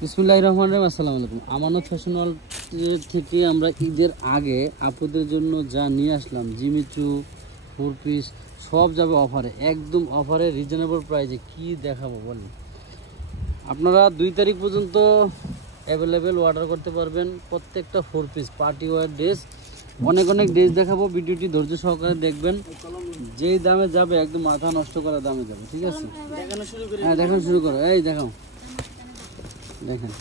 বিসমিল্লাহির রহমানির রহিম। আসসালামু আলাইকুম। আমানত ফ্যাশন ওয়ার্ল্ড থেকে আমরা ঈদের আগে আপুদের জন্য যা নিয়ে আসলাম, জিমিচু, 4 পিস সব যাবে অফারে, একদম অফারে, রিজনেবল প্রাইসে। কি দেখাবো বলেন? আপনারা 2 তারিখ পর্যন্ত অ্যাভেলেবেল অর্ডার করতে পারবেন। প্রত্যেকটা 4 পিস পার্টি ওয়্যার ড্রেস, অনেক অনেক ড্রেস দেখাবো। ভিডিওটি ধৈর্য সহকারে দেখবেন। যেই দামে যাবে একদম মাথা নষ্ট করা দামে যাবে, ঠিক আছে? হ্যাঁ, দেখানো শুরু করো। এই দেখাও, দেখেন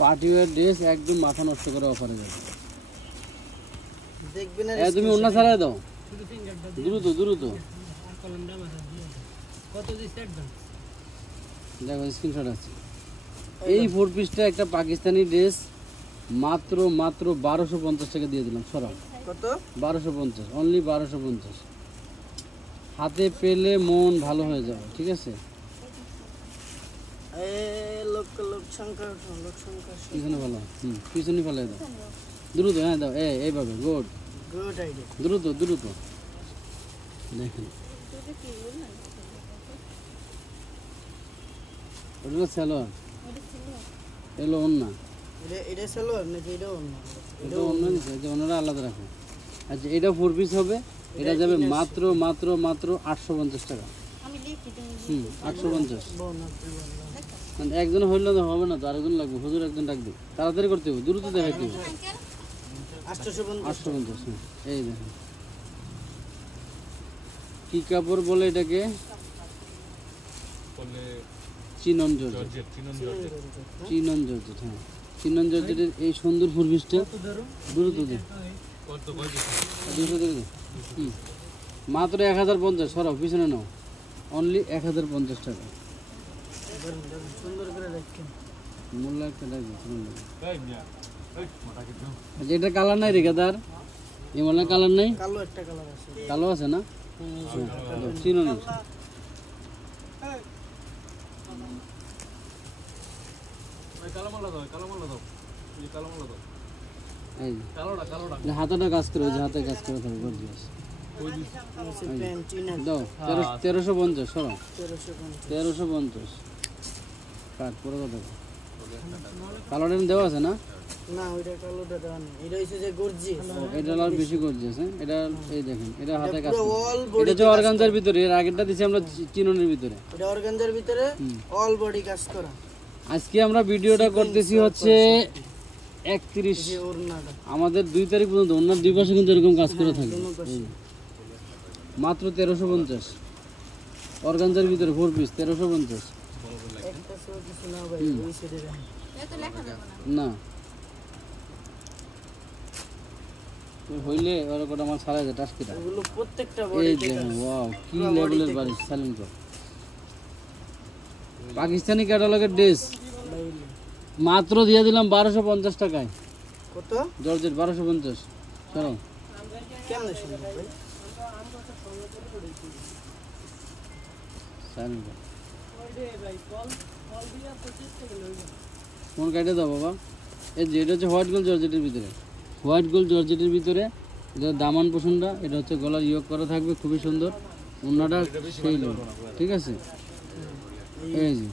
পার্টি ওয়্যার ড্রেস একদম মাথা নষ্ট করে অফারে যাবে। তুমি অন্য ছাড়াই দাও, দ্রুত দ্রুত দেখো, স্ক্রিনশট আছে। এই 4 পিসটা একটা পাকিস্তানি ড্রেস, মাত্র 1250 টাকা দিয়ে দিলাম। সরাও, কত? 1250, অনলি 1250। হাতে পেলে মন ভালো হয়ে যাবে, ঠিক আছে? পিছনে ভালো, পিছনে ফেলে দাও দ্রুত। হ্যাঁ দাও, এইভাবে, গুড, দ্রুত দ্রুত। দেখেন ওটা সালোয়ার, এলো ওন্না, এটা সালোয়ার নাকি এটা ওন্না? এটা ওন্না নিছে, যে ওন্নাটা আলাদা রাখো। আচ্ছা, এটা 4 পিস হবে, এটা যাবে মাত্র 850 টাকা। 850। মানে একজন হইলে তো হবে না, তো আরেকজন লাগবে, হুজুর একজন ডাকবে, তাড়াতাড়ি করতে হবে, দ্রুত দেখাইতে হবে। 850। এই দেখেন কি কাপড় বলে এটাকে, চিনন জর্জেট। চিনন জর্জেট, হ্যাঁ, চিনন জর্জেটের এই সুন্দর 4 পিসটা দ্রুত দে, 200 টাকা। মাত্র 1050। সরাও, পিছনে নাও, অনলি 1050 টাকা। এটা কালার নাই রে গাদার, এই মালা কালার নাই, কালো আছে না? চিনো না? হাতাটা কাজ করে, হাতে কাজ করে থাকে, গর্জিয়াস। দাও 1350। সরো, 1350 কাট পুরো কথা। কালোটা দেওয়া আছে না? না, ওইটা কালোটা দেওয়া নেই, এটা হইছে যে গর্জিয়াস, এটা আর বেশি গর্জিয়াস। হ্যাঁ, এটা এই দেখেন, এটা হাতে কাজ করে, এটা যে অর্গানজার ভিতরে। এর আগেরটা দিছি আমরা চিননের ভিতরে, এটা অর্গানজার ভিতরে অল বডি কাজ করা। আজকে আমরা ভিডিওটা করতেছি হচ্ছে 31, আমাদের 2 তারিখ পর্যন্ত। ওনার 2 পাশে কিন্তু এরকম কাজ করে থাকে। মাত্র 1350 অর্গানজার ভিতরে 4 পিস, 1350। না হইলে ওরকম আমার ছাড়া যায় টাস্কিটা। এই দেখেন, ওয়াও, কি লেভেলের বাড়ি। সালিম কর, পাকিস্তানি ক্যাটালগের ড্রেস মাত্র দিয়ে দিলাম 1250 টাকায়। কত? জর্জেট 1250। চলো, কেমন শুনুন ভাই, সালিম কর, ফোন কাটে দাও বাবা। এই যে এটা হচ্ছে হোয়াইট গোল্ড জর্জেটের ভিতরে, হোয়াইট গোল্ড জর্জেটের ভিতরে। এটা দামান পোষণটা, এটা হচ্ছে গলার ইয়োগ করা থাকবে, খুবই সুন্দর। ওনাটা সেই লোক, ঠিক আছে? এই যে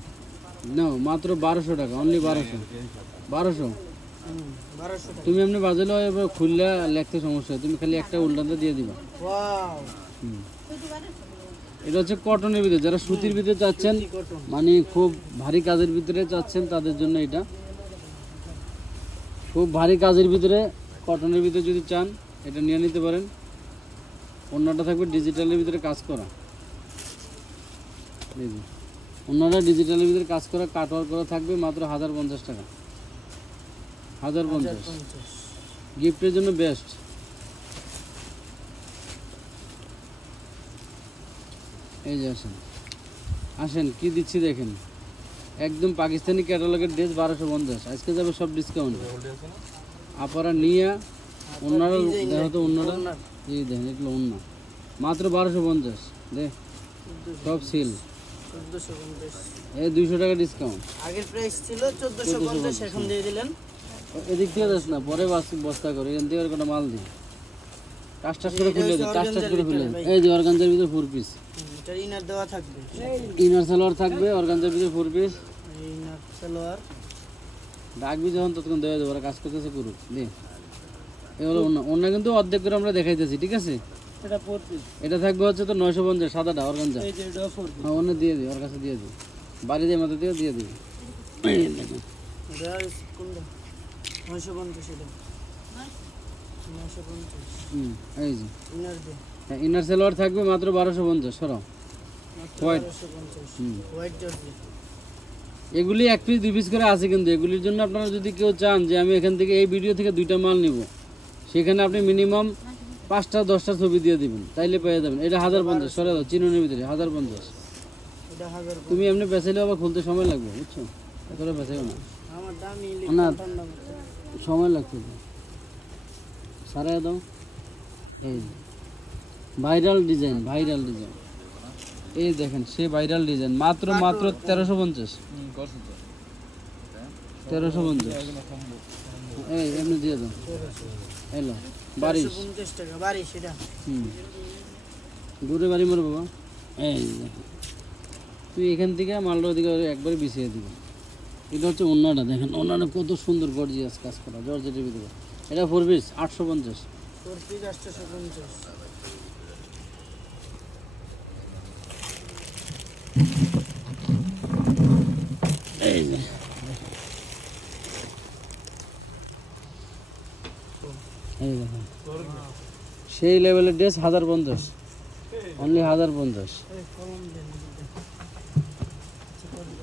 নাও, মাত্র 1200 টাকা, অনলি 1200। তুমি এমনি বাজালে এবার খুললে লেখতে সমস্যা, তুমি খালি একটা উল্টাতে দিয়ে দিবা। এটা হচ্ছে কটনের ভিতরে, যারা সুতির ভিতরে চাচ্ছেন, মানে খুব ভারী কাজের ভিতরে চাচ্ছেন, তাদের জন্য এটা। খুব ভারী কাজের ভিতরে, কটনের ভিতরে যদি চান, এটা নিয়ে নিতে পারেন। অন্যটা থাকবে ডিজিটালের ভিতরে কাজ করা, অন্যটা ডিজিটালের ভিতরে কাজ করা, কাটওয়ার করা থাকবে। মাত্র 1050 টাকা, 1050। গিফটের জন্য বেস্ট। এই যে আসেন, আসেন কি দিচ্ছি দেখেন, একদম পাকিস্তানি ক্যাটালগের ড্রেস 1250। আজকে যাবে সব ডিসকাউন্ট। আপনারা নিয়ে অন্যরা দেখো তো, অন্যরা এই দেখেন, এগুলো অন্য মাত্র 1250। দেখ সব সিল, এই 200 টাকা ডিসকাউন্ট। আগের প্রাইস ছিল 1450, এখন দিয়ে দিলেন। এদিক দিয়ে যাস না, পরে বস্তা করে এখান থেকে কোনো মাল দিই, টাস টাস করে খুলে দিই, টাস টাস করে খুলে। এই যে অর্গানজার ভিতরে 4 পিস, এটা ইনার দেওয়া থাকবে, ইনার সালোয়ার থাকবে, অর্গানজার ভিতরে 4 পিস। ইনার সালোয়ার ডাকবি যখন ততক্ষণ দেওয়া যাবে, ওরা কাজ করতেছে করুক দে। এগুলো অন্য কিন্তু অর্ধেক করে আমরা দেখাইতেছি, ঠিক আছে? এটা 4 পিস, এটা থাকবে হচ্ছে তো 950 সাদাটা অর্গানজা। এই যে এটা 4 পিস, হ্যাঁ অন্য দিয়ে দিই, ওর কাছে দিয়ে দিই, বাড়ি দিয়ে মতো দিয়ে দিই। এটা কোনটা 950, এটা 950 এই যে ইনার দে ইনার সালোয়ার থাকবে মাত্র 1250 সরো। White 1250 white georgette. এগুলি 1 পিস 2 পিস করে আছে, কিন্তু এগুলির জন্য আপনারা যদি কেউ চান যে আমি এখান থেকে এই ভিডিও থেকে 2টা মাল নিব, সেখানে আপনি মিনিমাম 5টা 10টা ছবি দিয়ে দিবেন, তাইলে পেয়ে যাবেন। এটা 1050 সরে দাও, চিনুনের ভিতরে 1050। এটা 1000 তুমি এমনি বেচাইলে আবার খুলতে সময় লাগবে, বুঝছো? এতটা বেচাইও না, আমার দামি না ঠান্ডা সময় লাগছে। সারা দাও। এই ভাইরাল ডিজাইন, ভাইরাল ডিজাইন, এই দেখেন সে ভাইরাল ডিজাইন, মাত্র 1350। 1350 এই এমনি দিয়ে দাও। হ্যালো বারিশ 50 টাকা বারিশ এটা। দূরে বাড়ি মারো বাবা। এই দেখেন তুই এখান থেকে মালটা ওদিকে একবারে বিছিয়ে দিবি। এটা হচ্ছে ওন্নাটা, দেখেন ওন্নাটা কত সুন্দর গর্জিয়াস কাজ করা জর্জেটের ভিতরে। এটা 4 পিস 850। 4 পিস 850। এই যে এই দেখেন সেই লেভেলের ড্রেস 1050, অনলি 1050।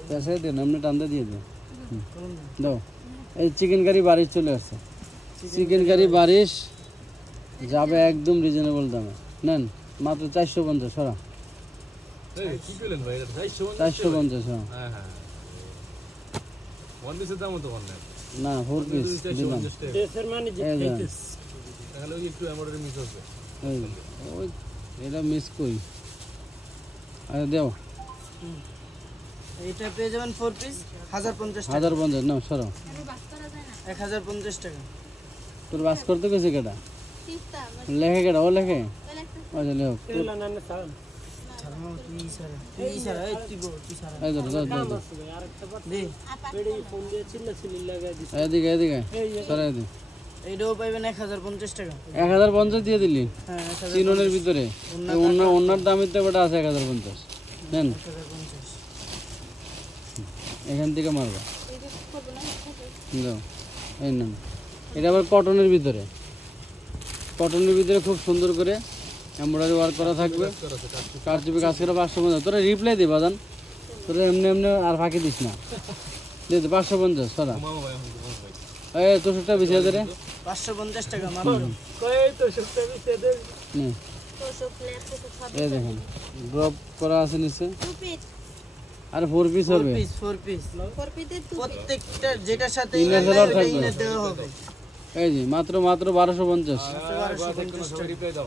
পেশায় দেন, আপনি টান্দা দিয়ে দেন। দাও। এই চিকেন কারি বারিশ চলে আসছে, চিকেন কারি বারিশ যাবে একদম রিজনেবল দামে, নেন মাত্র 450 সরা। 450 হ্যাঁ। না 4 পিস দিলাম। ওই এটা মিস কই, আরে দেও। এটা পেয়ে যাবেন 4 পিস 1050 টাকা। 1050 নাও সরো। 1050 টাকা। তোর বাস করতে গেছে কেটা লেখে, কেটা ও লেখে। আচ্ছা লেখ এদিকে এদিকে সরা এদিকে। এইটাও পাইবেন 1050 টাকা। 1050 দিয়ে দিলি হ্যাঁ চিনোনের ভিতরে। ওনার দামের তো বেটা আছে 1050, নেন 1050। এখান থেকে মারবা দাও। এই নেন, এটা আবার কটনের ভিতরে, কটনের ভিতরে খুব সুন্দর করে এমব্রয়ডারি ওয়ার্ক করা থাকবে, কারচুপি কাজ করে 550। তোরা রিপ্লাই দে বাজান, তোরা এমনি এমনি আর ফাঁকি দিস না, দিয়ে দে 550 সরা। এই তো সেটা বিছিয়ে দে রে 550 টাকা মাত্র। এই দেখেন ড্রপ করা আছে নিচে, আর 4 পিস হবে। 4 পিস প্রত্যেকটা যেটার সাথে ইনার সালোয়ার থাকবে। ইনার দেওয়া হবে। এই যে মাত্র 1250। 1250 টাকা।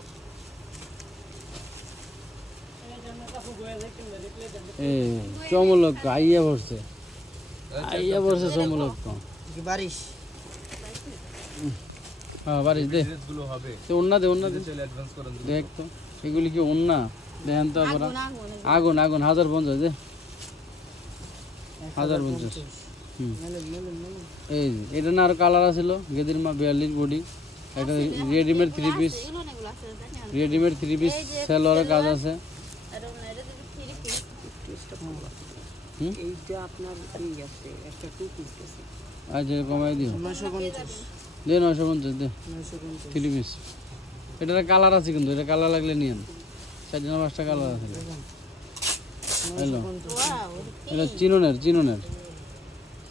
এই চমলক আইয়া পড়ছে, আইয়া পড়ছে চমলক। কি বারিশ? হ্যাঁ বারিশ দে, তো ওন্না দে, ওন্না দে দেখ তো এগুলি কি ওন্না দেখেন তো। আবার আগুন আগুন 1050 দে, 1050। এই যে এটা না আর কালার আছিল গেদির মা 42 বডি। এটা রেডিমেড 3 পিস, রেডিমেড 3 পিস সেলরের কাজ আছে। এইটা আপনার কি আছে, একটা 2 পিস আছে। আচ্ছা কমাই দিও, 950 দে 950 দে 950। 3 পিস। এটার কালার আছে কিন্তু, এটা কালার লাগলে নিয়েন, 4-5টা কালার আছে। হ্যালো এটা চিনোনের, চিনোনের,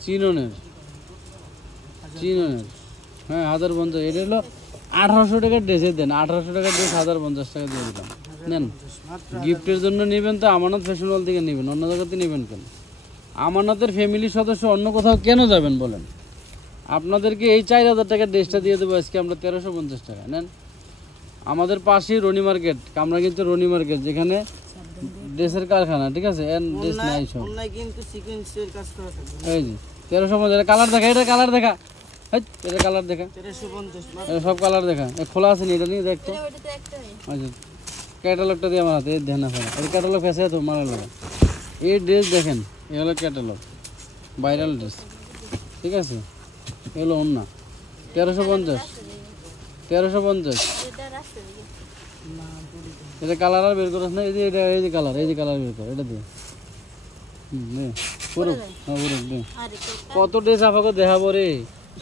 চিনোনের, চিনোনের। হ্যাঁ 1050। এটা হলো 1800 টাকার ড্রেসে দেন, 1800 টাকার ড্রেস 1050 টাকা দিয়ে দিলাম, নেন। গিফটের জন্য নেবেন তো আমানত ফ্যাশন ওয়াল থেকে নেবেন, অন্য জায়গাতে নেবেন কেন? আমানতের ফ্যামিলির সদস্য অন্য কোথাও কেন যাবেন বলেন? আপনাদেরকে এই 4000 টাকার ড্রেসটা দিয়ে দেবো আজকে আমরা 1350 টাকা, নেন। আমাদের পাশেই রনি মার্কেট, আমরা কিন্তু রনি মার্কেট যেখানে ড্রেসের কারখানা, ঠিক আছে? এন্ড ড্রেস নাই সব, অনলাইন কিন্তু সিকোয়েন্সের কাজ করা থাকে। এই যে 1350। কালার দেখা, এটা কালার দেখা, এটা কালার দেখা, 1350 সব কালার দেখা। খোলা আছে নি, এটা নিয়ে দেখতো। আচ্ছা ক্যাটালগটা দিয়ে আমার হাতে ধ্যান আছে, এই ক্যাটালগ ফেসে তো মারা লাগে। এই ড্রেস দেখেন, এই হলো ক্যাটালগ, ভাইরাল ড্রেস, ঠিক আছে। এলো ওন্না 1350, 1350। এটা কালার আর বের করিস না, এই যে এটা, এই যে কালার, এই যে কালার বের কর, এটা দিয়ে পুরো। হ্যাঁ পুরো দে। কত ড্রেস আপনাকে দেখাবো রে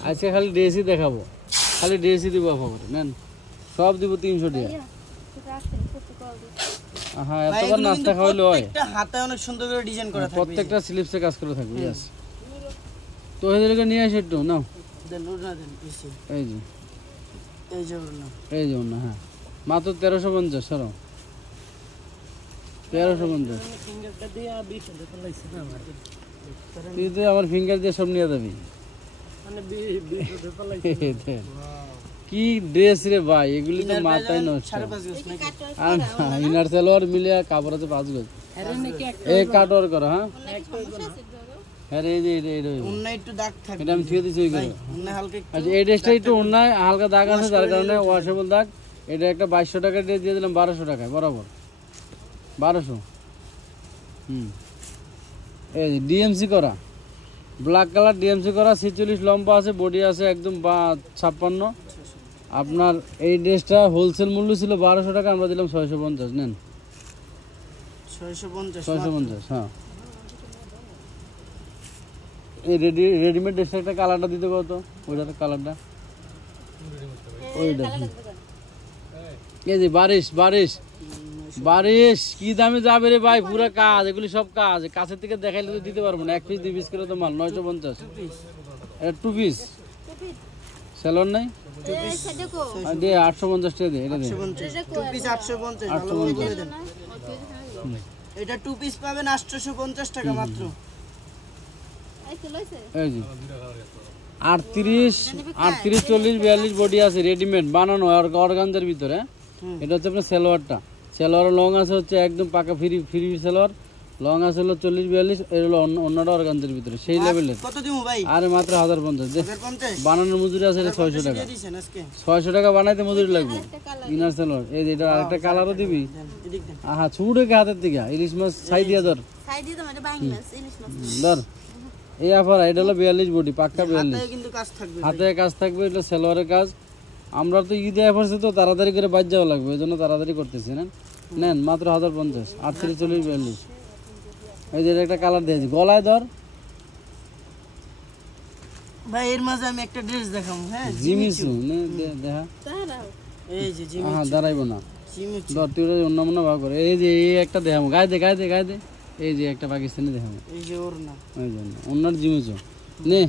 আজকে, খালি ড্রেসই দেখাবো, খালি ড্রেসই দিব আপনাকে। নেন সব দিব 300 টাকা। হ্যাঁ এতবার নাস্তা খাওয়াইলে হয়। প্রত্যেকটা হাতে অনেক সুন্দর করে ডিজাইন করা থাকবে, প্রত্যেকটা স্লিপসে কাজ করে থাকবে। यस তো এদেরকে নিয়ে আসি একটু নাও। দেন ওড়না দেন পিছে, এই যে, এই যে ওড়না, এই যে ওড়না। হ্যাঁ মাত্র 1350। সরো 1350। ফিঙ্গারটা দিয়ে 20 টাকা লাইছে না আমার, তুই তো আমার ফিঙ্গার দিয়ে সব নিয়ে যাবি মানে 20 টাকা লাইছে। কি ড্রেস রে ভাই, এগুলি তো মাথায় নষ্ট। 5.5 গজ নাকি? আর ইনার সালোয়ার মিলে কাপড় আছে 5 গজ। এই কাটওয়ার করো। হ্যাঁ হ্যাঁ এই যে এটা ওড়না একটু দাগ থাকবে, এটা আমি ছুঁয়ে দিচ্ছি ওই করে। ওড়না হালকা একটু আচ্ছা এই ড্রেসটা একটু অন্যায় হালকা দাগ আছে, যার কারণে ওয়াশেবল দাগ। এটা একটা 2200 টাকা ড্রেস দিয়ে দিলাম 1200 টাকায় বরাবর, 1200। এই যে ডিএমসি করা, ব্ল্যাক কালার ডিএমসি করা, 46 লম্বা আছে, বডি আছে একদম 56। আপনার এই ড্রেসটা হোলসেল মূল্য ছিল 1200 টাকা, আমরা দিলাম 650। নেন 650, 650। হ্যাঁ এই রেডিমেড ড্রেসটা একটা কালারটা দিতে কত, ওইটার কালারটা ওইটা। এই যে বারিশ, বারিশ, বারিশ কি দামে যাবে রে ভাই, পুরো কাজ, এগুলি সব কাজ। কাছের থেকে দেখাইলে তো দিতে পারবো না, 1 পিস 2 পিস করে তো মাল। 950। এটা 2 পিস সেলর নাই, দে 850 টাকা দে। এটা দে 2 পিস 850, ভালো করে বলে দেন। এটা 2 পিস পাবেন 850 টাকা মাত্র। এই যে 38, 38, 40, 42 বডি আছে, রেডিমেড বানানো অর্গানজার ভিতরে। এটা হচ্ছে আপনার সালোয়ারটা, সালোয়ার লং আছে হচ্ছে একদম পাকা ফ্রি ফ্রি সালোয়ার, লং আছে হলো 40, 42। এর হলো অন্যটা অর্গানজার ভিতরে সেই লেভেলের। কত দিমু ভাই? আরে মাত্র 1050 দে। 1050 বানানোর মজুরি আছে 600 টাকা, দিয়ে দিছেন আজকে 600 টাকা বানাইতে মজুরি লাগবে। ইনার সালোয়ার এই যে, এটা আরেকটা কালারও দিবি। এদিক দেন। আহা ছুড়ে কে হাতের দিকে ইলিশ মাছ ছাই দিয়া ধর, সাইড দিয়ে মানে বাংলাদেশ ইলিশ মাছ ধর। এই আফার এটা হলো 42 বডি, পাক্কা 42। হাতে কিন্তু কাজ থাকবে, হাতে কাজ থাকবে, এটা সালোয়ারের কাজ। আমরা তো ঈদে এফারছে তো তাড়াতাড়ি করে বাজ যাওয়া লাগবে, এই জন্য তাড়াতাড়ি করতেছি। না নেন মাত্র 1050, 38, 40, 42। এই যে একটা কালার দিয়েছি, গলায় ধর ভাই। এর মাঝে আমি একটা ড্রেস দেখাবো। হ্যাঁ জিমিচু নে দেখা। তাহলে এই যে হ্যাঁ দাঁড়াইবো না, জিমিচু, ধর তুই অন্য মন্য ভাগ করে। এই যে এই একটা দেখাবো, গায়ে দে গায়ে দে গায়ে দে। এই যে একটা পাকিস্তানি দেখাবো, এই যে ওড়না ওই জন্য অন্যার জিমিচু নে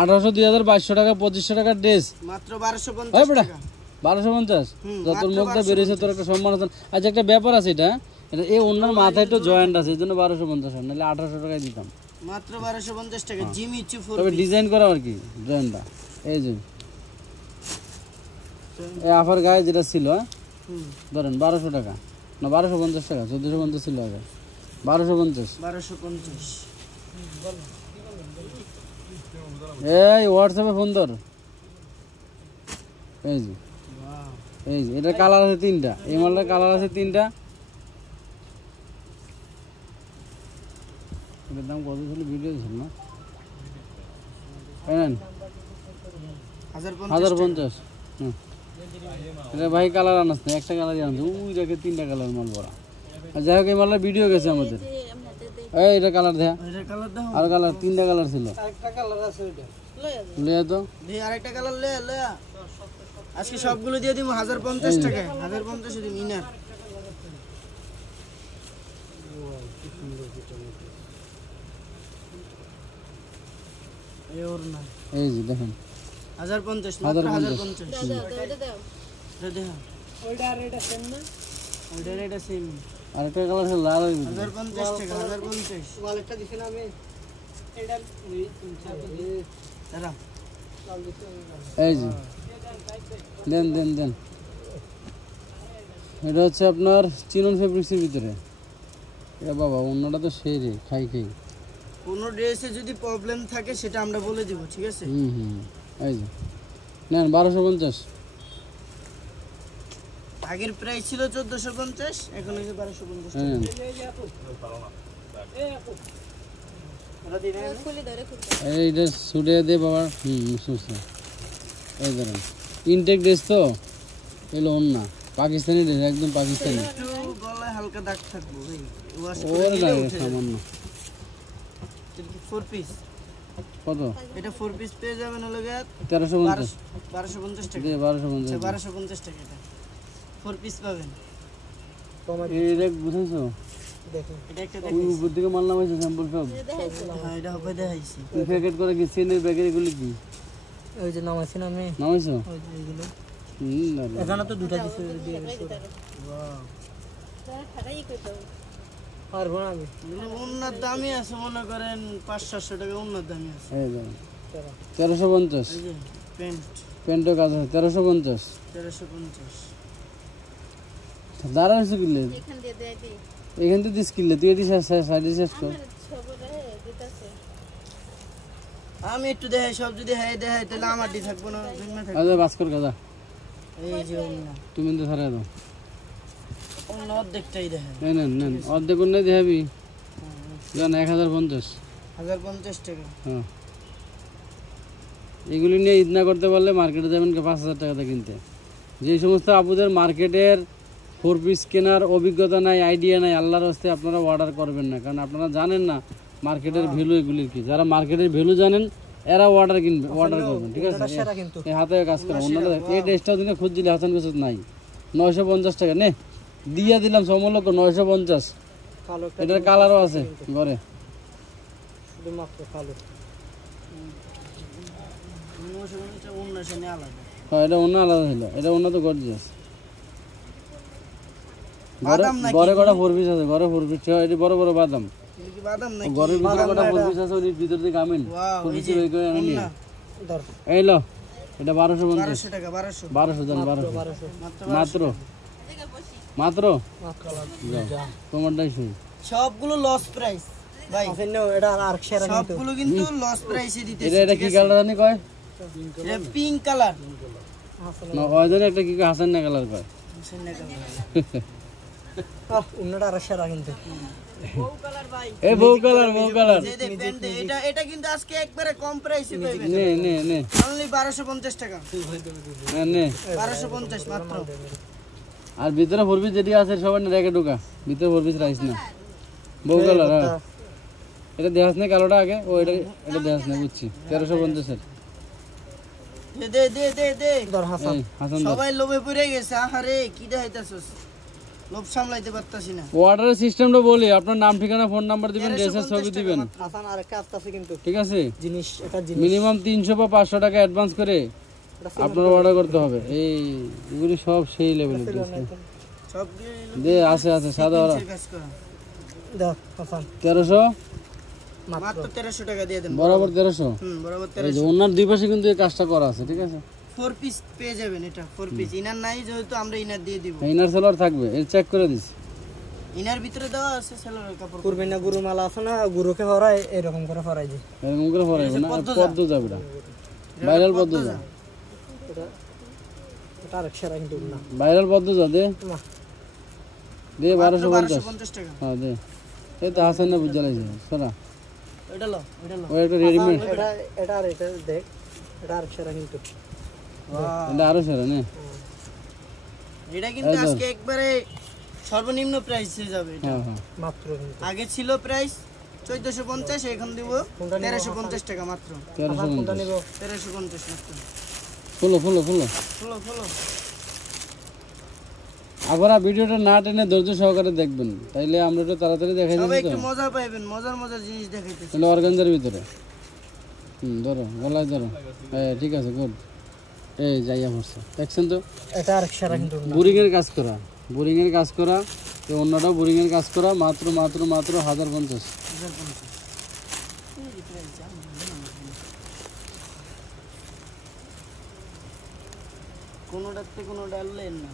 1800, 2200 টাকা, 2500 টাকার ড্রেস মাত্র 1250 ওই বেটা টাকা। 1250। তোর মুখটা বেরিয়েছে, তোর একটা সম্মান আছে। আচ্ছা একটা ব্যাপার আছে, এটা এটা এই অন্যার মাথায় একটু জয়েন্ট আছে, এই জন্য 1250, নাহলে 1800 টাকায় দিতাম। মাত্র 1250 টাকা জিমিচু 4 তবে ডিজাইন করা আর কি জয়েন্টটা। এই যে এই আফার গায়ে যেটা ছিল, ধরেন 1200 টাকা না 1250 টাকা, 1450 ছিল আগে, 1250। 1250। এই হোয়াটসঅ্যাপে ফোন ধর। এই যে এই যে এটা কালার আছে 3টা, এই মালটার কালার আছে 3টা। এটার দাম কত ছিল, ভিডিও ছিল না? 1050। হুম এটা ভাই কালার আনাস না, একটা কালারই আনছে, ওই দেখে 3টা কালার মাল ভরা। আর যাই হোক এই মালটার ভিডিও গেছে আমাদের। এই এটা কালার দেখা, এটা কালার দাও। আর কালার 3টা কালার ছিল, আরেকটা কালার আছে ওইটা লিয়ে তো। এই আরেকটা কালার লে আজকে সবগুলো দিয়ে দিমু 1050 টাকা। 1050 এ দিন ইনার। এই ওড়না এই যে দেখেন 1050, মাত্র 1050। দাও ওটা দাও। এটা দেখো, ওইটা আর এটা সেম না, ওইটা আর এটা সেম। আরেকটা কালার ছিল লাল, ওই 1050 টাকা। 1050 ওয়ালেটটা দিছেন আমি এটা দাঁড়া। এই যে দেন দেন দেন। এটা হচ্ছে আপনার চিনন ফেব্রিক্সের ভিতরে। এ বাবা অন্যটা তো সেই রে, খাই খাই। কোনো ড্রেসে যদি প্রবলেম থাকে সেটা আমরা বলে দিব, ঠিক আছে? এই যে নেন 1250। আগের প্রাইস ছিল 1450, এখন হচ্ছে 1250 টাকা। খুলে ধরে এইটা ছুটে দে বাবা। সুস্থ এই ধরেন ইনটেক ড্রেস তো এলো অন্য পাকিস্তানি ড্রেস, একদম পাকিস্তানি। একটু গলায় হালকা দাগ থাকবো ভাই, ওয়াশ ওর করে নিলে লাগে উঠে যাবে। সামান্য। 4 পিস, কত? এটা 4 পিস পেয়ে যাবেন হলো গিয়ে 1350 1250 টাকা। দে 1250। আচ্ছা 1250 টাকা এটা 4 পিস পাবেন। এই দেখ বুঝাইছো, এটা একটা ওই দেখেন, উপর থেকে মাল নামাইছে স্যাম্পল সব। হ্যাঁ এটা হবে দেখাইছি। এই প্যাকেট করে কি চেনের প্যাকেট এগুলি কি ওই যে নামাইছি না আমি, নামাইছো? ওই যে এইগুলো দাঁড়া। এখানে তো দুটা দিছে দিয়ে ওয়াও, খারাই কইতো পারবো না আমি। এগুলো উন্নত দামই আছে, মনে করেন 500-700 টাকা উন্নত দামই আছে। এই দাঁড়া। 1350 এই যে প্যান্ট প্যান্টের কাজ আছে 1350। 1350। দাঁড়া হয়েছে কিনলে এখান দিয়ে দেয় দি এখান থেকে দিস কিনলে তুই এটি সাইডে শেষ কর। আমার সবরে দিতাছে আমি একটু দেখাই, সব যদি হ্যাঁ দেখাই তাহলে আমার ডি থাকবো না, জন্মে থাকবো। আচ্ছা বাস কর গাদা, এই যে অন্য তুমি তো সারা দাও। অন্য অর্ধেকটাই দেখাই। নেন নেন অর্ধেক নেই দেখাবি জান 1050। 1050 টাকা। হ্যাঁ এগুলি নিয়ে ঈদ না করতে পারলে মার্কেটে যাবেন 5000 টাকাতে কিনতে। যে সমস্ত আপুদের মার্কেটের 4 পিস কেনার অভিজ্ঞতা নাই, আইডিয়া নাই, আল্লাহর হস্তে আপনারা অর্ডার করবেন না, কারণ আপনারা জানেন না মার্কেটের ভ্যালু এগুলির কি। যারা মার্কেটের ভ্যালু জানেন এরা অর্ডার কিনবে, অর্ডার করবেন, ঠিক আছে? সেরা কিন্তু এই হাতে কাজ করে অন্যরা এই ড্রেসটাও দিনে খুঁজছিলি হাসান কিছু নাই 950 টাকা নে দিয়া দিলাম সমলক্ষ 950। কালো একটা এটার কালারও আছে ঘরে। শুধুমাত্র কালো। অন্য সেনে আলাদা। হ্যাঁ এটা অন্য আলাদা ছিল, এটা অন্য তো গর্জিয়াস। বাদাম নাকি? ঘরে কটা 4 পিস আছে, ঘরে 4 পিস এটা বড় বড় বাদাম। এটা কি বাদাম নাকি? ঘরের ভিতরে কটা 4 পিস আছে, ওর ভিতর থেকে আমিন ওয়াও, 4 এই পিস যে ওই করে আনি নিয়ে। ধর এই লো এটা 1250। 1200 টাকা, 1200 1200 জান 1200 1200 মাত্র মাত্র। যাও তোমারটাই শুনি। সবগুলো লস প্রাইস ভাই, আছে না এটা আর সেরা কিন্তু সবগুলো কিন্তু লস প্রাইসে দিতেছি। এটা কি কালার জানি কয় এটা পিঙ্ক কালার। না ওই জানি একটা কি কয় হাসান না কালার কয়। অন্যটা আর সেরা কিন্তু বউ কালার ভাই, এই বউ কালার বউ কালার এই যে প্যান্ট, এটা কিন্তু আজকে একবারে কম প্রাইসে পাবেন। নে নে নে অনলি 1250 টাকা। নে 1250 মাত্র। আর ভিতরে 4 পিস যেটি আছে সবার না রেখে ঢোকা, ভিতরে 4 পিস রাইস না বউ কালার। হ্যাঁ এটা দেখাস না কালোটা আগে, ও এটা এটা দেখাস না বুঝছি 1350 এর। দে দে দে দে দে। ধর হাসান এই হাসান দা সবাই লোভে পড়ে গেছে। আহারে কি দেখাইতাছস, লোভ সামলাইতে পারতাছি না। অর্ডারের সিস্টেমটা বলি, আপনার নাম ঠিকানা ফোন নাম্বার দিবেন, ড্রেসের ছবি দিবেন, হাসান আর একটা আছে কিন্তু ঠিক আছে? জিনিস, এটা জিনিস মিনিমাম 300 বা 500 টাকা অ্যাডভান্স করে আপনার অর্ডার করতে হবে। এই এগুলি সব সেই লেভেলের ড্রেস সবগুলো দে আছে আছে সাদা ওরা কাজ করা। দাও হাসান 1300 মাত্র 1300 টাকা দিয়ে দেন। বরাবর 1300। বরাবর এই 1300। যে ওনার দুই পাশে কিন্তু এই কাজটা করা আছে, ঠিক আছে? 4 পিস পেয়ে যাবেন। এটা 4 পিস, ইনার নাই যেহেতু আমরা ইনার দিয়ে দিব। ইনার সেলার থাকবে, এই চেক করে দিস। ইনার ভিতরে দেওয়া আছে সেলরের কাপড়। করবেন না, গুরু মালা আছে না, গুরুকে হরাই এরকম করে হরাই যে এরকম করে পরাইবে না, পদ্ম যাবে না, ভাইরাল পদ্ম যা, এটা আর সেরা কিন্তু না ভাইরাল পদ্ম যা দে না দে 1250। 1250 টাকা। হ্যাঁ দে এই তো হাসান না বুঝা লাগছে সারা এটা লো, এটা লো। ওই একটা রেডিমেড, এটা এটা আর এটা দেখ, এটা আর সেরা কিন্তু এটা আরো সেরা না। এটা কিন্তু আজকে একবারে সর্বনিম্ন প্রাইসে যাবে এটা। হ্যাঁ হ্যাঁ মাত্র কিন্তু আগে ছিল প্রাইস 1450, এখন দিব 1350 টাকা মাত্র। 1350 নিব 1350 মাত্র। ফুলো ফুলো ফুলো। খোলো খোলো। আপনারা ভিডিওটা না টেনে ধৈর্য সহকারে দেখবেন, তাইলে আমরা একটু তাড়াতাড়ি দেখাই সবাই দিচ্ছি একটু তো। মজা পাইবেন, মজার মজার জিনিস দেখাইতেছি। তাহলে অর্গানজার ভিতরে ধরো গলায় ধরো। হ্যাঁ ঠিক আছে গুড। এই যাইয়া পড়ছে দেখছেন তো, এটা আর সেরা কিন্তু না বোরিং এর কাজ করা, বোরিং এর কাজ করা, তো অন্যটাও বোরিং এর কাজ করা, মাত্র মাত্র মাত্র 1050। কোনোটাতে কোনো ডাললেন না।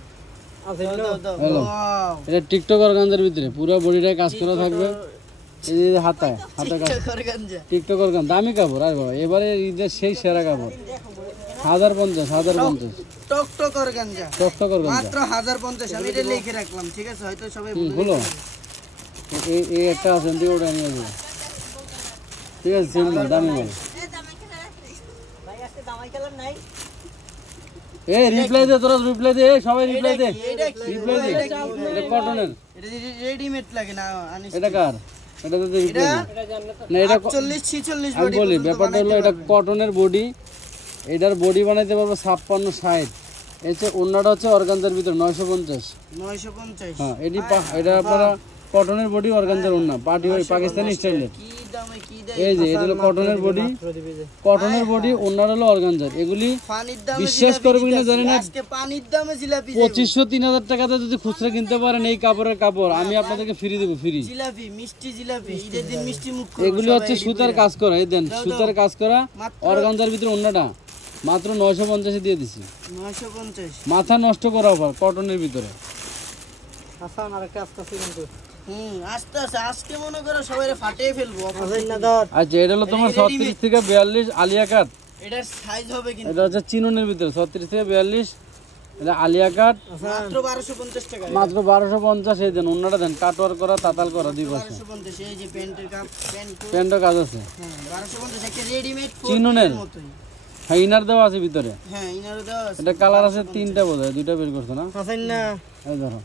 আছে দাও, দাও, দাও। হ্যালো। Wow! এটা টিকটক অর্গানজার ভিতরে পুরো বডিটায় কাজ করা থাকবে। এই যে হাতায় হাতে কাজ, টিকটক অর্গানজা। টিকটক অর্গান দামি কাপড়। আর বাবা এবারে ঈদের সেই সেরা কাপড় 1050 1050 টক টক অর্গানজা টিকটক অর্গানজা। মাত্র 1050। আমি এটা লিখে রাখলাম, ঠিক আছে? হয়তো সবাই হলো এই এই একটা আছে এদিকে ওটা নিয়ে যাবে। ঠিক আছে সেম মাল দামি মাল ভাই আজকে দামাই কালার নাই এ রিপ্লাই দে তোরা রিপ্লাই দে সবাই রিপ্লাই দে এটা কি? রিপ্লাই দে এটা কটনের এটা রেডিমেড লাগে না আনিস এটা কার এটা তো রিপ্লাই দে না এটা 40 46 আমি বডি বলি ব্যাপারটা হলো এটা কটনের বডি এটার বডি বানাইতে পারবো 56 60 এতে অন্যটা হচ্ছে অর্গানজার ভিতর 950 950 হ্যাঁ এটা আপনারা কটনের বডি অর্গানজার ওন্না পার্টি ওই পাকিস্তানি স্টাইলের কি দামে কি দেয় এই যে এটা হলো কটনের বডি কটনের বডি ওন্নার হলো অর্গানজার এগুলি পানির দামে বিশ্বাস করবে কিনা জানি না আজকে পানির দামে জিলাপি 2500 3000 টাকাতে যদি খুচরা কিনতে পারেন এই কাপড়ের কাপড় আমি আপনাদেরকে ফ্রি দেব ফ্রি জিলাপি মিষ্টি জিলাপি ঈদের দিন মিষ্টি মুখ করবো এগুলি হচ্ছে সুতার কাজ করা এই দেন সুতার কাজ করা অর্গানজার ভিতরে ওন্নাটা মাত্র 950 দিয়ে দিছি 950 মাথা নষ্ট করা অফার কটনের ভিতরে হাসান আরেকটা আসতেছে কিন্তু আস্তে আস্তে আজকে মনে করো সবাই ফাটিয়ে ফেলবো হাসান না ধর আচ্ছা এটা হলো তোমার 36 থেকে 42 আলিয়া কাট এটার সাইজ হবে কিন্তু এটা হচ্ছে চিননের ভিতরে 36 থেকে 42 এটা আলিয়া কাট মাত্র 1250 টাকা মাত্র 1250 এই দেন ওন্নাটা দেন কাটওয়ার করা তাতাল করা দুই পাশে 1250 এই যে প্যান্টের কাপ প্যান্ট প্যান্টও কাজ আছে 1250 একটা রেডিমেড চিননের মতই হ্যাঁ ইনার দেওয়া আছে ভিতরে হ্যাঁ ইনারও দেওয়া আছে এটা কালার আছে তিনটা বোধহয় দুইটা বের করছো না হাসান না এই দেখো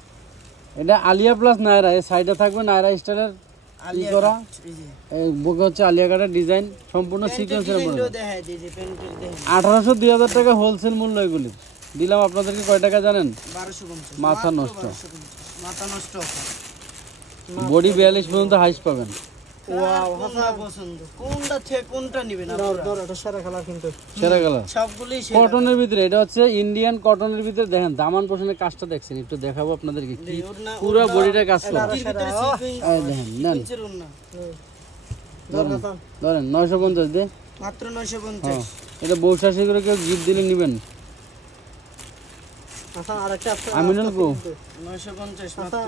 এটা আলিয়া প্লাস নায়রা এই সাইডে থাকবে নায়রা স্টাইলের ই করা এই যে এই বুকে হচ্ছে আলিয়া কাটের ডিজাইন সম্পূর্ণ সিকোয়েন্সের উপরে প্যান্টও দেখায় এই যে প্যান্টের দেখেন 1800 2000 টাকা হোলসেল মূল্য এগুলি দিলাম আপনাদেরকে কয় টাকা জানেন 1250 মাথা নষ্ট মাথা নষ্ট বডি 42 পর্যন্ত হাইস পাবেন ওয়াও হাসান পছন্দ কোনটা থেকে কোনটা নেবেন ধর আপনারা ধর এটা সারা কালার কিন্তু সেরা কালার সবগুলোই কটনের ভিতরে এটা হচ্ছে ইন্ডিয়ান কটনের ভিতরে দেখেন দামান পোষণের কাজটা দেখছেন একটু দেখাবো আপনাদেরকে কি পুরো বডিটা কাজ করে এই দেখেন নেন ধর হাসান ধরেন 950 দে মাত্র 950 হ্যাঁ এটা বৌশাসী করে কেউ গিফট দিলে নেবেন হাসান আরেকটা আসছে আমিনুল কো 950 মাত্র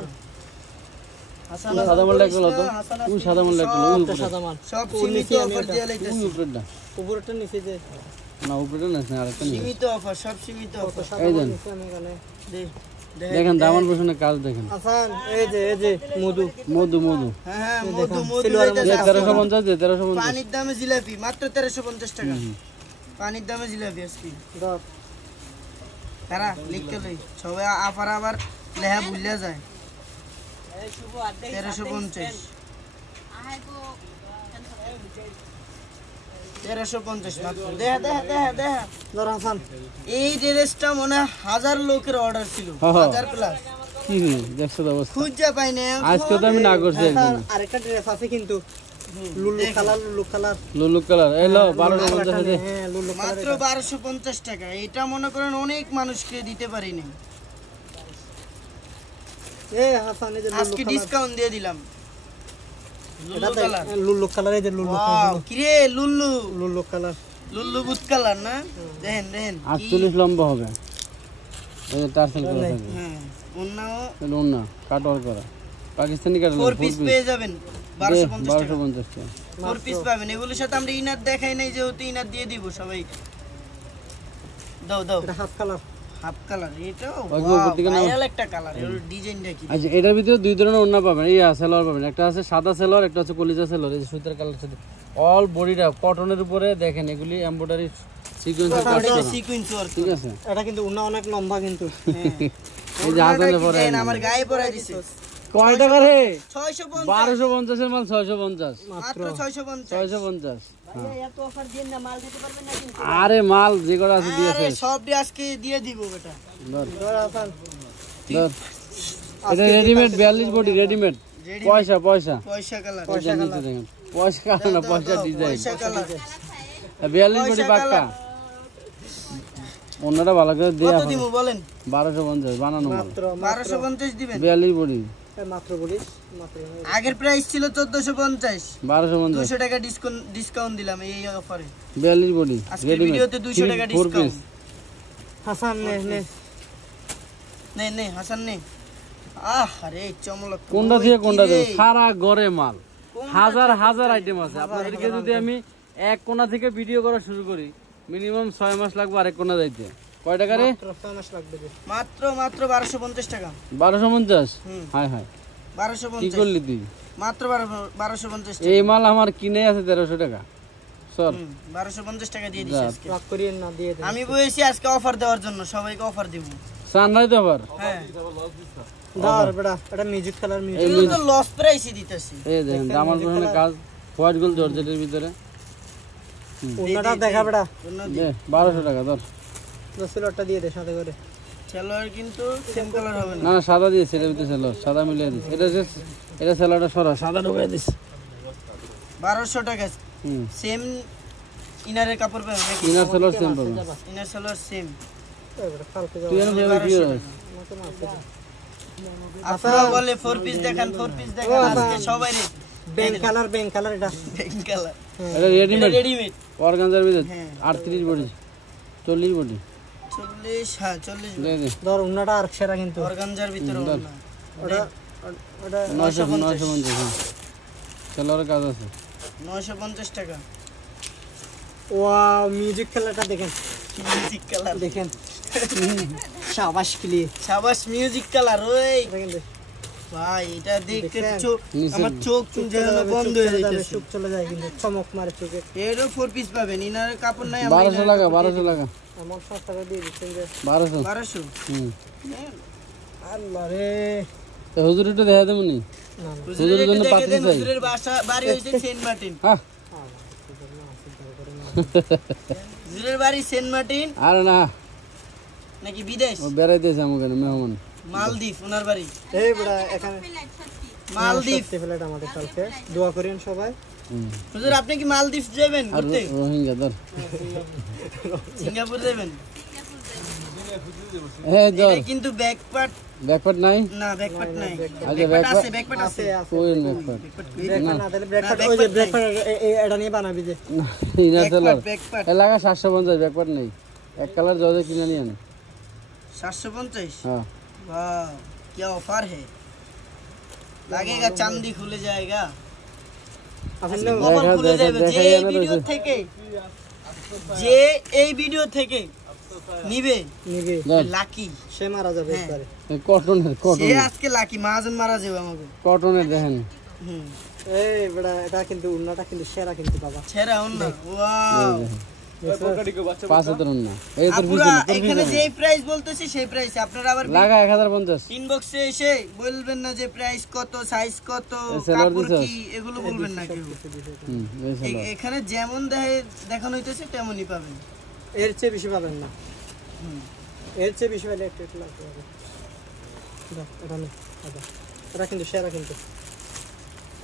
হাসান সাদা মালটা একটু লতো ওই সাদা মালটা একটু ওই উপরে সাদা মাল সব সীমিত অফার দিয়ে ওই লাইতেছি উপরেটা উপরটা নিচে যে না উপরেটা না আরেকটা নিন সীমিত অফার সব সীমিত অফার সাদা এই মাল দেন। নিচে আমি এখানে দে দেখেন দামান পোষণের কাজ দেখেন হাসান এই যে মধু মধু মধু হ্যাঁ হ্যাঁ মধু মধু সিলভার যে লাইতেছে 1350 যে 1350 পানির দামে জিলাপি মাত্র 1350 টাকা পানির দামে জিলাপি আজকে ধর তারা লিখতে লই সবাই আবার আবার লেহা ভুলিয়া যায় 1350 1350 মাত্র দেখা দেখা দেখা দেখা ধর হাসান এই ড্রেসটা মনে হয় 1000 লোকের অর্ডার ছিল হ্যাঁ, হ্যাঁ। 1000 প্লাস কি দেখছো তো অবস্থা খুঁজে পাই না আজকে তো আমি না করছি হাসান একদম আরেকটা ড্রেস আছে কিন্তু লুলু কালার লুলু কালার এই লো 1250 দে হ্যাঁ লুলু মাত্র 1250 টাকা এটা মনে করেন অনেক মানুষকে দিতে পারি না এই হাসান এই যে আজকে ডিসকাউন্ট দিয়ে দিলাম লুল্লু কালার লুলু কালার এই যে লুলু ওয়াও কিরে লুল্লু লুলু কালার লুল্লু বুট কালার না দেখেন দেখেন 48 লম্বা হবে এই টার্সেল করা থাকবে হ্যাঁ অন্যও লোন না কাটওয়ার করা পাকিস্তানি কাটওয়ার 4 পিস পেয়ে যাবেন 1250 টাকা 1250 টাকা 4 পিস পাবেন এগুলোর সাথে আমরা ইনার দেখাই নাই যেহেতু ইনার দিয়ে দিব সবাই দাও দাও এটা হাফ কালার হাফ কালার এটাও ওই উপর দিকে নাও। ভাইরাল একটা কালার এর ডিজাইনটা কি আচ্ছা এটার ভিতরে দুই ধরনের ওন্না পাবেন এই সেলোয়ার পাবেন একটা আছে সাদা সেলোয়ার একটা হচ্ছে কলিজা সেলোয়ার এই যে সুতার কালার সাথে অল বডিটা কটনের উপরে দেখেন এগুলি এমব্রয়ডারি সিকোয়েন্সের কাজ করা সিকোয়েন্স ওয়ার্ক ঠিক আছে এটা কিন্তু উন্না অনেক লম্বা কিন্তু এই যে হাতানে পরে আমার গায়ে পরাই দিছে কয় টাকা রে 650 1250 এর মাল 650 মাত্র 650 650 এত অফার দিয়ে না মাল দিতে পারবেন না কিন্তু আরে মাল যে করা আছে দিয়েছে আরে সব দিয়ে আজকে দিয়ে দিব বেটা ধর ধর হাসান ধর এটা রেডিমেড 42 বডি রেডিমেড পয়সা পয়সা পয়সা কালার পয়সা নিচে দেখেন পয়সা কালার না পয়সা ডিজাইন পয়সা কালার 42 বডি পাক্কা ওনারা ভালো করে দেয়া কত হবে দিমু বলেন 1250 বানানো মাল মাত্র 1250 দিবেন 42 বডি মাত্র বলিস মাত্র আগের প্রাইস ছিল 1450 1250 200 টাকা ডিসকাউন্ট দিলাম এই অফারে 42 বডি আজকে ভিডিওতে 200 টাকা ডিসকাউন্ট হাসান নে নে নে নে হাসান নে আরে চমলক কোনটা থেকে কোনটা দেব সারা ঘরে মাল হাজার হাজার আইটেম আছে আপনাদেরকে যদি আমি এক কোণা থেকে ভিডিও করা শুরু করি মিনিমাম 6 মাস লাগবে আরেক কোণা যাইতে কয় টাকা রে মাস লাগবে মাত্র 1250 টাকা 1250 হুম। হাই হাই কি 1250 করলি তুই মাত্র 1250 টাকা। এই মাল আমার কিনে আছে 1300 টাকা। সর 1250 টাকা দিয়ে দিছি আজকে। রাগ করিয়েন না, দিয়ে দেন। আমি বলেছি আজকে অফার দেওয়ার জন্য, সবাইকে অফার দিব। সানরাইজ আবার হ্যাঁ দাঁড় বেটা, এটা মিউজিক কালার, মিউজিক। এগুলো তো লস প্রাইসই দিতেছি। এই দেখেন দামাল কোনের কাজ, হোয়াইট গোল্ড জর্জেটের ভিতরে। ওনাটা দেখা বেটা, 1200 টাকা ধর। রসুলটা দিয়ে দে সাথে করে। সালোয়ার কিন্তু সেম কালার হবে না। না না সাদা দিয়েছে, এটার ভিতরে সেলোয়ার সাদা মিলিয়ে দিস। এটা সেলোয়ারটা সরা সাদা ঢুকাই দিস। 1200 টাকা সেম ইনারের কাপড় পাবেন নাকি? ইনার সেলোয়ার সেম পাবে। Inner salwar same. এই বেটা কালকে যাও। তুই এনে যাবে কি হয়? আপনারা বলে 4 পিস দেখান, 4 পিস দেখান, আজকে সবাই রে ব্যাংক কালার এটা। Pink colour. এটা রেডিমেড রেডিমেড অর্গানজার ভিতরে হ্যাঁ। 38 বডি 40 বডি 40, হ্যাঁ 40 দে দে। ধর ওনাটা আর সেরা কিন্তু। অর্গানজার ভিতরে ওড়না। ওটা ওটা 950 হ্যাঁ। সেলোয়ারের কাজ আছে। 950 টাকা। ওয়াও, মিউজিক কালারটা দেখেন, মিউজিক কালার দেখেন। শাবাশ ক্লি সাবাস মিউজিক কালার। ওই দেখেন দে। ভাই এটা দেখতে দেখছেন? চোখ, আমার চোখ যেন বন্ধ হয়ে যাইতেছে। সুপ চলে যায় কিন্তু, চমক মারে চোখে। এরও 4 পিস পাবেন। ইনারের কাপড় নাই, 1200 টাকা 1200 টাকা আমার 7 টাকা দিয়ে দিচ্ছেন যে। 1200 1200। আল্লাহ রে। তো হুজুর একটু দেখা দেবো নি। না না, হুজুরের জন্য এটা দেখে পাত্রী দেন, চাই। হুজুরের বাড়ি হইছে সেন্ট মার্টিন। হ্যাঁ হুজুরের বাড়ি সেন্ট মার্টিন আরে না, নাকি বিদেশ? ও বেড়াইতেছে আমাকে মেহমান। মালদ্বীপ ওনার বাড়ি। এই বড়া এখানে মালদ্বীপ। ফ্লাইট আমাদের কালকে, দোয়া করেন সবাই। হুজুর আপনি কি মালদ্বীপ যাবেন আর ঘুরতে? রোহিঙ্গা ধর। সিঙ্গাপুর যাবেন? এই ধর এটা কিন্তু ব্যাকপার্ট ব্যাকপার্ট নাই। না, ব্যাকপার্ট নাই। আচ্ছা, ব্যাকপার্ট আছে, backpack- ব্যাকপার্ট আছে। আছে কোন ব্যাকপার্ট? ব্রেকফাস্ট না তাহলে ব্রেকফাস্ট, না, ওই যে backpack ব্রেকফাস্ট এটা নিয়ে বানাবি যে। ইনার সেলোয়ার ব্যাকপার্ট এলাকা 750 ব্যাকপার্ট নেই। এক কালার জজে কিনে নিয়ে আন। 750। হ্যাঁ वाह क्या ऑफर है, लगेगा चांदी खुले जाएगा। আপনি অফার খুলে দেখা- যাবে। দেখা যে যায় এই না তো ভিডিও সে। থেকে, যে এই ভিডিও থেকে নিবে নিবি ধর লাকি। সে মারা যাবে হ্যাঁ। একবারে। কটনের সে কটনের আজকে লাকি, মাহাজন মারা যাবে আমাকে। কটনের দেখেন। হুম এই বড়া এটা কিন্তু উন্নাটা কিন্তু সেরা কিন্তু বাবা। ছেড়া হন না। ওয়াও 5,000 না এই তোর আপুরা পিছনে এখানে যে প্রাইস বলতেছি সেই প্রাইস। আপনারা আবার লাগা 1050। ইনবক্সে এসে বলবেন না যে প্রাইস কত, সাইজ কত, এই seller কাপড় দিছস? কি, এগুলো বলবেন না কেউ। এই সেলোয়ার এখানে যেমন দেখানো হইতেছে তেমনই পাবেন। এর চেয়ে বেশি পাবেন না, এর চেয়ে বেশি পেলে একটু লাগবে। দাও এটা নে, এটা কিন্তু সেরা কিন্তু।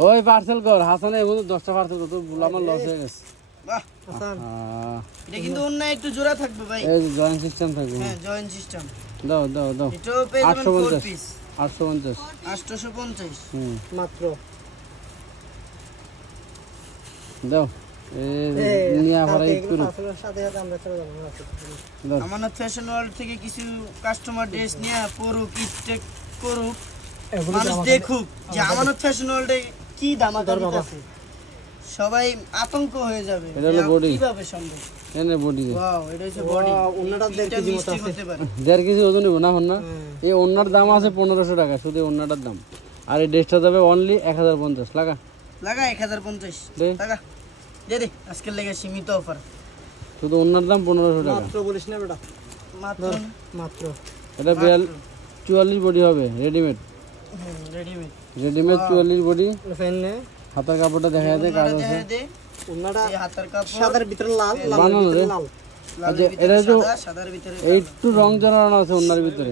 ওই পার্সেল কর হাসানে এগুলো 10টা পার্সেল কর, তোর আমার লস হয়ে গেছে। বাহ, হাসান এটা কিন্তু অন্য একটু জোড়া থাকবে ভাই। এই জয়েন্ট সিস্টেম থাকবে। হ্যাঁ জয়েন্ট সিস্টেম। দাও দাও দাও এটাও পেয়ে যাবেন 4 850 পিস 850। 850। মাত্র। দাও এই নিয়া ভরা ঈদ করুক। আসলের সাথে সাথে আমরা চলে যাবো। দাও আমানত ফ্যাশন ওয়ার্ল্ড থেকে কিছু কাস্টমার ড্রেস নিয়ে পরুক, স্টেক করুক, এগুলো মানুষ দেখুক যে আমানত ফ্যাশন ওয়ার্ল্ডে কি দামাদামি আছে। সবাই আতঙ্ক হয়ে যাবে এটা হলো যে body। কিভাবে সম্ভব। এনে বডি ওয়াও, এটা হচ্ছে বডি। উন্নাটা 1.5 কেজি মতো আছে। হতে পারে। 1.5 কেজি ওজন নিব না হন না। এই ওন্নার দাম আছে 1500 টাকা, শুধু এই ওন্নাটার দাম। আর এই ড্রেসটা যাবে অনলি 1050 লাগা। লাগা 1050 দে। টাকা। দে আজকের লেগে সীমিত অফার। শুধু ওন্নার দাম 1500 টাকা। মাত্র বলিস না বেটা, মাত্র মাত্র। এটা 44 বডি হবে readymade. Readymade. Readymade 44 body. Fan নে, হাতার কাপড়টা দেখা যায়, কাজ আছে। উন্নাটা এই হাতের কাপড় সাদার ভিতরে লাল, লালের বানানো ভিতরে রে। লাল। লালের ভিতরে এটা তো সাদা, সাদার ভিতরে একটু রং জড়ানো আছে ওন্নার ভিতরে।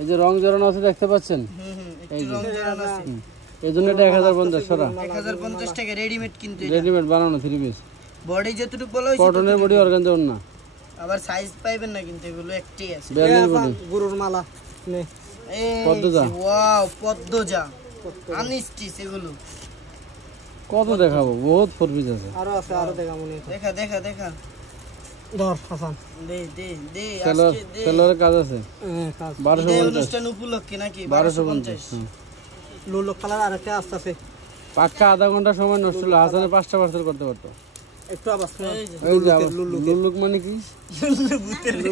এই যে রং জড়ানো আছে দেখতে পাচ্ছেন, একটু রং জড়ানো আছে। এই জন্য এটা 1050 সরা। 1050 টাকা রেডিমেড কিন্তু এটা। রেডিমেড বানানো 3 পিস বডি যতটুকু বলা হয়েছে কটনের বডি অর্গানজা ওন্না। আবার সাইজ পাইবেন না কিন্তু এগুলো একটাই আছে। 42 বডি গুরুর মালা নে। এই পদ্মজা। ওয়াও পদ্মজা, আনস্টিচ এগুলো। কত দেখাবো, বহুত 4 পিস আছে। আরো আছে, আরো দেখা মনে হয়। দেখা দেখা দেখা। ধর হাসান, দে দে দে সেলোয়ার আজকে দে। সেলোয়ারের কাজ আছে কাজ। ঈদের 1250। অনুষ্ঠান উপলক্ষে নাকি 1250 1250। লুলো কালার আরেকটা আসতেছে, পাক্কা আধা ঘন্টা সময় নষ্ট হলো। হাসানে 5টা পার্সেল করতে পারতো। একটু আবাস না। এই যে এই যে লুলুক মানে কি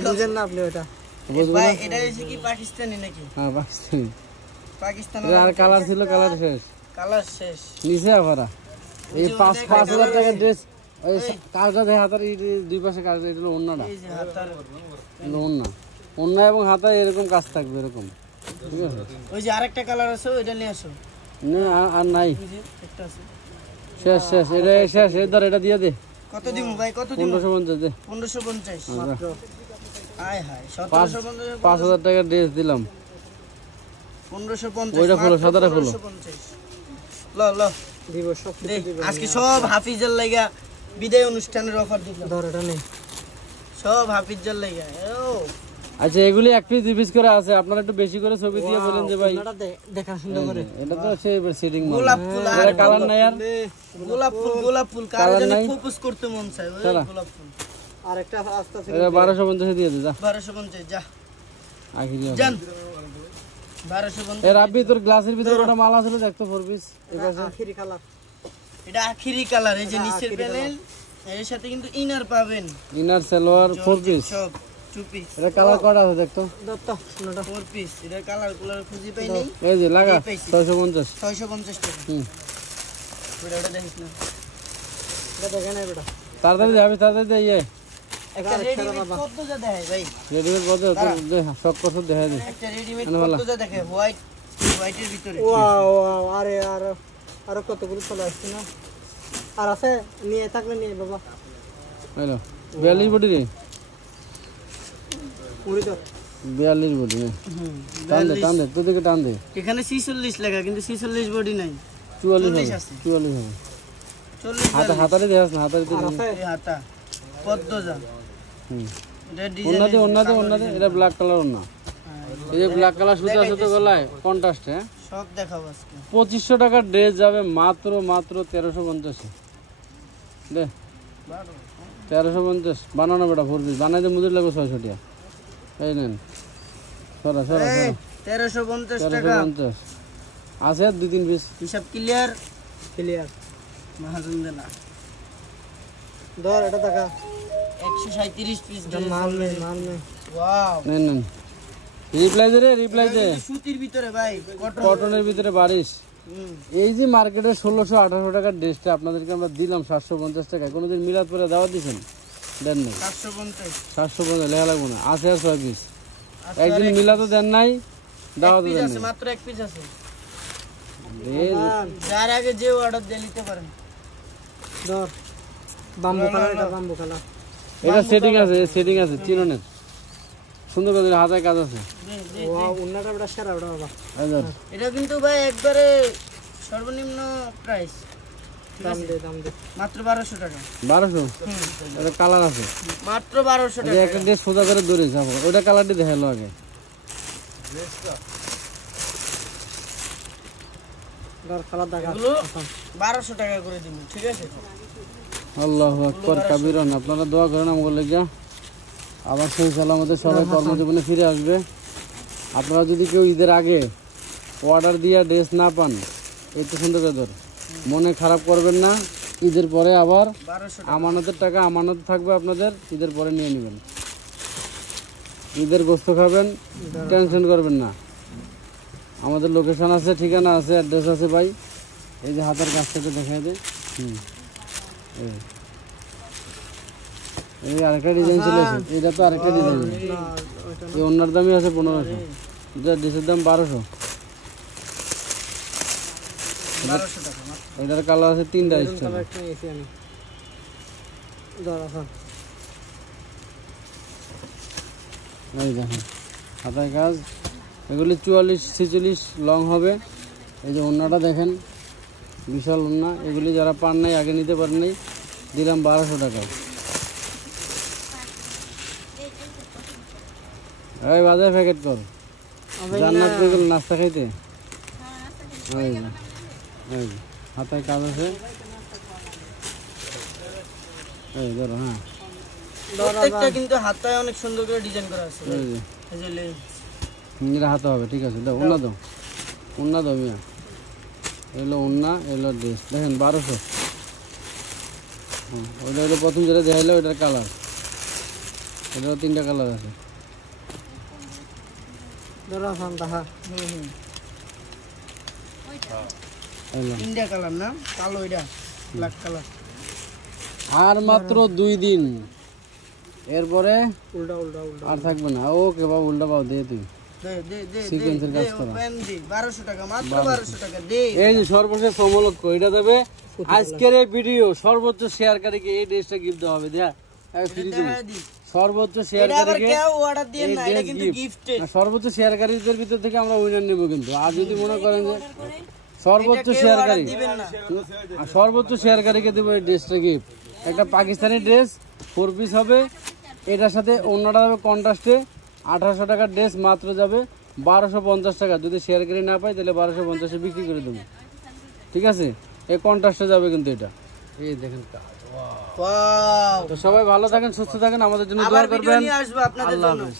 বুঝেন না আপনি ওটা? বুঝবো ভাই না। এটা হচ্ছে কি পাকিস্তানি নাকি? হ্যাঁ পাকিস্তানি। পাকিস্তান এটা আর কালার ছিল, কালার শেষ। কালার শেষ নিচে আবার এই 5,000 টাকার ড্রেস ওই কাজটা দেখে হাতার দুই পাশে কাজ, এটা হলো ওন্নাটা, এই যে হাতার ওন্না এবং হাতায় এরকম কাজ থাকবে এরকম, ঠিক আছে। ওই যে আরেকটা কালার আছে ওইটা নিয়ে আসো। না আর নাই, এই যে একটা আছে। শেষ শেষ, এটা শেষ, এই ধর এটা দিয়ে দে। কত দিমু ভাই, কত দিমু? 1550 দে। 1550 মাত্র হায় হায় 1750 5,000 টাকার ড্রেস দিলাম। 1550 ওইটা খোলো, সাদাটা খোলো। 1550 ল ল দিব সব দে, কিছু দিব। আজকে সব হাফিজের লাগা বিদায় অনুষ্ঠানের অফার দিলাম, ধর এটা নেই। সব হাফিজের লাগা। ও আচ্ছা এগুলি 1 পিস 2 পিস করে আছে, আপনারা একটু বেশি করে ছবি দিয়ে বলেন যে ভাই ওনাটা দেখা সুন্দর করে। এটা তো সেই সেটিং মাল। গোলাপ ফুল আর এটা কালার নাই আর গোলাপ ফুল কার কালার জানি নাই? ফোকাস করতে মন চায় ওই চলা। গোলাপ ফুল। আরেকটা আস্তে আস্তে এটা 1250 দিয়ে দে যা 1250 যা আখিরি হবে। জান 1250। এর আপনি তোর গ্লাসের ভিতরে ওটা মাল আছে দেখতো 4 পিস এই পাশে। আখিরি কালার। এটা আখিরি কালার, এই যে নিচের প্যানেল, এর সাথে কিন্তু ইনার পাবেন, ইনার সালোয়ার 4 পিস। সব 2 পিস এটা কালার কয়টা আছে দেখতো? ধর তো ওনাটা 4 পিস। এটা কালার খুঁজি পাই নাই, এই যে লাগা এই পাইছি। 650। 650 টাকা। হুম ওটা দেখিস না, এটা দেখে নাই বেটা। তাড়াতাড়ি দে, তাড়াতাড়ি দে। ইয়ে একটা রেডিমেড কত যা দেখায় ভাই, রেডিমেড বদে দে সব কিছু দেখা দে। একটা রেডিমেড কত যা দেখে, হোয়াইটের ভিতরে। ওয়াও ওয়াও, আরে আরো কতগুলো চলে আসছে না? আর আছে নিয়ে থাকলে নিয়ে বাবা। হ্যালো 42 বডি রে, উড়ি তো 42 বডি নে। টান দে তুই দিকে টান দে। এখানে 46 লেখা কিন্তু 46 বডি নাই, 44 হবে, আছে। 44 হবে। 40 হাতারে দেখাস না, হাতারে আর আছে এই হাতা পদ্ম যা। হুম এটা ডিজাইন ওন্নাতে এটা ব্ল্যাক কালার ওন্না। এই যে ব্ল্যাক কালার সুতা আছে তো গলায় কন্ট্রাস্ট, হ্যাঁ সব দেখাবো আজকে। 2500 টাকার ড্রেস যাবে মাত্র 1350 দে। 1350 বানানো বেটা 4 পিস বানাইতে মজুরি লাগবে 600 টাকা। এই নেন সরা সরা এই 1350 টাকা 1350 আছে 2-3 পিস। হিসাব ক্লিয়ার ক্লিয়ার। মাহাজন দেনা। ধর এটা দেখা 137 পিস মাল নেই মাল নেই। ওয়াও, নেন নেন রিপ্লাই দে রে, রিপ্লাই দে। সুতির ভিতরে ভাই, কটন। কটনের ভিতরে বারিশ। এই যে মার্কেটে 1600-1800 টাকার ড্রেসটা আপনাদেরকে আমরা দিলাম 750 টাকায়, কোনোদিন মিলাদ পরে দাওয়া দিয়েছেন? দেন নাই। 750 750 লেখা লাগবে না, আছে আর 6 পিস। একদিন মিলাদও দেন নাই, দাওয়া পিস দেন আছে, নাই। মাত্র এক পিস আছে। এই যার আগে যে অর্ডার দিয়ে নিতে পারেন। ধর বাম্বু কালার, এটা বাম্বু কালার। এটা সেটিং আছে, সেটিং আছে চিননের সুন্দর করে হাতায় কাজ আছে। ওয়াও উন্নাটা বেটা সেরা বেটা বাবা। এই ধর। এটা কিন্তু ভাই একবারে সর্বনিম্ন প্রাইস, দাম দে মাত্র 1200 টাকা। 1200 এটা কালার আছে। মাত্র 1200 এই টাকা। একটা ড্রেস সোজা করে ধরে যাবো, ওটা কালারটি দেখালো আগে। ধর কালার দেখা। এগুলো 1200 টাকা করে দিন, ঠিক আছে? আল্লাহু আকবার কাবীরান। আপনারা দোয়া করেন আমগো লাগা, আবার সেই সালামতে সবাই কর্মজীবনে ফিরে আসবে। আপনারা যদি কেউ ঈদের আগে অর্ডার দিয়ে ড্রেস না পান, একটু সুন্দর করে ধর, মনে খারাপ করবেন না। ঈদের পরে আবার 1200 আমানতের টাকা আমানত থাকবে আপনাদের, ঈদের পরে নিয়ে নেবেন। ঈদের গোস্ত খাবেন, টেনশন করবেন না। আমাদের লোকেশন আছে, ঠিকানা আছে, অ্যাড্রেস আছে ভাই। এই যে হাতের কাজটাকে দেখাই দে। এই আরেকটা ডিজাইন চলে আসে, এটা তো আরেকটা ডিজাইন। এই অন্যার দামই আছে 1500, এটা ড্রেসের দাম 1200। 1200 টাকা মাত্র। এটার কালার আছে 3টা ইচ্ছা। কালার একটা নিয়েছি আমি। ধর এখন এই দেখেন হাতায় কাজ, এগুলি 44-46 লং হবে। এই যে ওন্নাটা দেখেন, বিশাল ওন্না। এগুলি যারা পান নাই, আগে নিতে পারেন নাই, দিলাম 1200 টাকায়। এই বাজার প্যাকেট কর, জান্নাত করে গেল নাস্তা খাইতে। এই যে, এই যে, হাতায় কাজ আছে। এই ধরো, হ্যাঁ প্রত্যেকটা কিন্তু হাতায় অনেক সুন্দর করে ডিজাইন করা আছে। এই যে এই যে লেন্স এটা হাতে হবে, ঠিক আছে। দাও ওন্না দাও, ওন্না দাও মিয়া। এলো ওন্না, এলো ড্রেস দেখেন 1200। ওইটা হলো প্রথম যেটা দেখাইলো, ওইটার কালার। এটারও 3টা কালার আছে। ধর এখন দেখা। ইন্ডিয়া কালার না, কালো এটা ব্ল্যাক কালার। আর মাত্র 2 দিন, এরপরে উল্টা উল্টা উল্টা আর থাকবে না। ওকে বাবা, উল্টা পাও দে তুই দে দে দে সিকোয়েন্সের কাজ করা। ওপেন দি 1200 টাকা, মাত্র 1200 টাকা দে। এই যে সর্বশেষ সমলক্ষ, এটা দেবে আজকের এই ভিডিও সর্বোচ্চ শেয়ারকারীকে এই ড্রেসটা গিফট দেওয়া হবে। দেখ দেখা দি। সর্বোচ্চ এটা আবার শেয়ারকারীকে কেউ অর্ডার দিয়েন এই না, এটা dress কিন্তু gift। গিফটেড। সর্বোচ্চ শেয়ারকারীদের ভিতর থেকে আমরা উইনার নেব কিন্তু। আর যদি মনে করেন যে সর্বোচ্চ এটা কেউ শেয়ারকারী, order দিবেন না। আর সর্বোচ্চ শেয়ারকারীকে দেবো এই ড্রেসটা গিফট। একটা পাকিস্তানি ড্রেস 4 পিস হবে, এটার সাথে অন্যটা যাবে কন্ট্রাস্টে। 1800 টাকার ড্রেস মাত্র যাবে 1250 টাকা। যদি শেয়ারকারী না পাই তাহলে 1250-এ বিক্রি করে দেবো, ঠিক আছে? এই কন্ট্রাস্টে যাবে কিন্তু এটা। এই দেখেন কাজ। ওয়াও, তো সবাই ভালো থাকেন, সুস্থ থাকেন, আমাদের জন্য আবার দোয়া ভিডিও করবেন। নিয়ে আসবো আপনাদের আল্লাহ জন্য। হাফেজ।